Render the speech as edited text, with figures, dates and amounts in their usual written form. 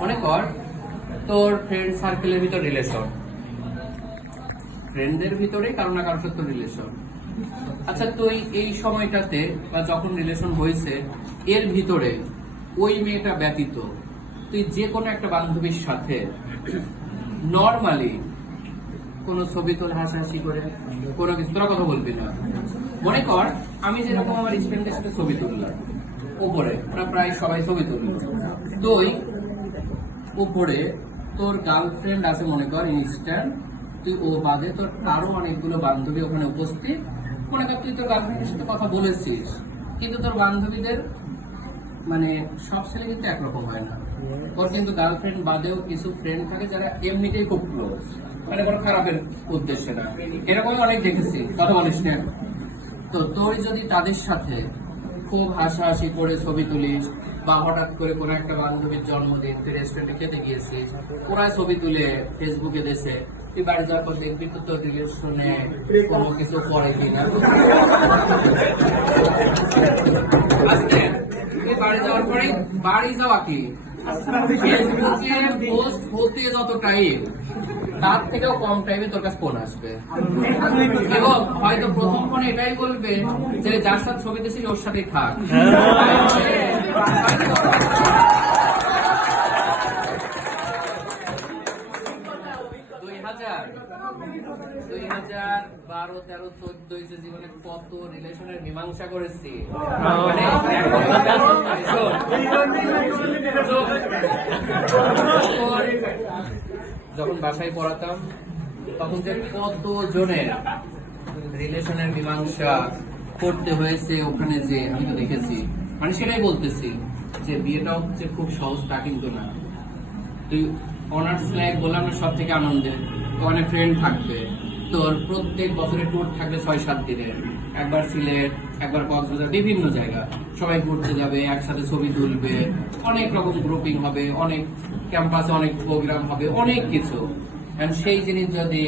মনে কর তোর ফ্রেন্ড সার্কেলের ভিতর রিলেশন, ফ্রেন্ডদের ভিতরে কারো না কারোর সাথে রিলেশন। আচ্ছা, তুই এই সময়টাতে বা যখন রিলেশন হয়েছে এর ভিতরে ওই মেয়েটা ব্যতীত তুই যে কোনো একটা বান্ধবীর সাথে নর্মালি কোনো ছবি তোল হাসাহাসি করে কোনো কিছু, তোরা কথা বলবি না। মনে কর আমি যেরকম আমার স্টুডেন্টের সাথে ছবি তুললাম, উপরে ওরা প্রায় সবাই ছবি তুলল, তুই উপরে তোর গার্লফ্রেন্ড আছে মনে কর ইনস্ট্যান্ট, তুই ও বাদে তোর আরো অনেকগুলো বান্ধবী ওখানে উপস্থিত। মনে কর তুই তোর গার্লফ্রেন্ডের সাথে কথা বলেছিস, কিন্তু তোর বান্ধবীদের মানে সব ছেলে কিন্তু একরকম হয় না। ওর কিন্তু গার্লফ্রেন্ড বাদেও কিছু ফ্রেন্ড থাকে যারা এমনিতেই খুব ক্লোজ, মানে কোনো খারাপের উদ্দেশ্যে না। এরকমই অনেক দেখেছি, কথা বলিস না। তো তুই যদি তাদের সাথে খুব হাসাহাসি করে ছবি তুলিস, বা হঠাৎ করে কোনো একটা বান্ধবীর জন্মদিন তুই রেস্টুরেন্টে খেতে গিয়েছিস, ওরা ছবি তুলে ফেসবুকে দেশে, তুই বাড়ি যাওয়ার পর দেখবি তো তোর রিলেশনে কোনো কিছু করে কিনা। আজকে তুই বাড়ি যাওয়ার পরে বাড়ি যাওয়া কি ফেসবুকে পোস্ট হতে যত টাইম, তার থেকেও কম টাইমে তোর কাছে ফোন আসবে, এবং হয়তো প্রথম ফোনে এটাই বলবে যে যার সাথে ছবি দিয়েছিস ওর সাথে থাক। 2012, 13, 14 জীবনে কত রিলেশনের মীমাংসা করেছি। মানে যখন বাসায় পড়াতাম তখন যে কত জনের রিলেশনের মীমাংসা করতে হয়েছে ওখানে, যে আমি তো দেখেছি। মানে সেটাই বলতেছি যে বিয়েটা হচ্ছে খুব সহজ, তা কিন্তু না। তুই অনার্স লাইফ বললাম না, সব থেকে আনন্দের, ওখানে ফ্রেন্ড থাকবে, তোর প্রত্যেক বছরে ট্যুর থাকবে 6-7 দিনের, একবার সিলেট, একবার কক্সবাজার, বিভিন্ন জায়গা সবাই ঘুরতে যাবে, একসাথে ছবি তুলবে, অনেক রকম গ্রুপিং হবে, অনেক ক্যাম্পাসে অনেক প্রোগ্রাম হবে, অনেক কিছু। সেই জিনিস যদি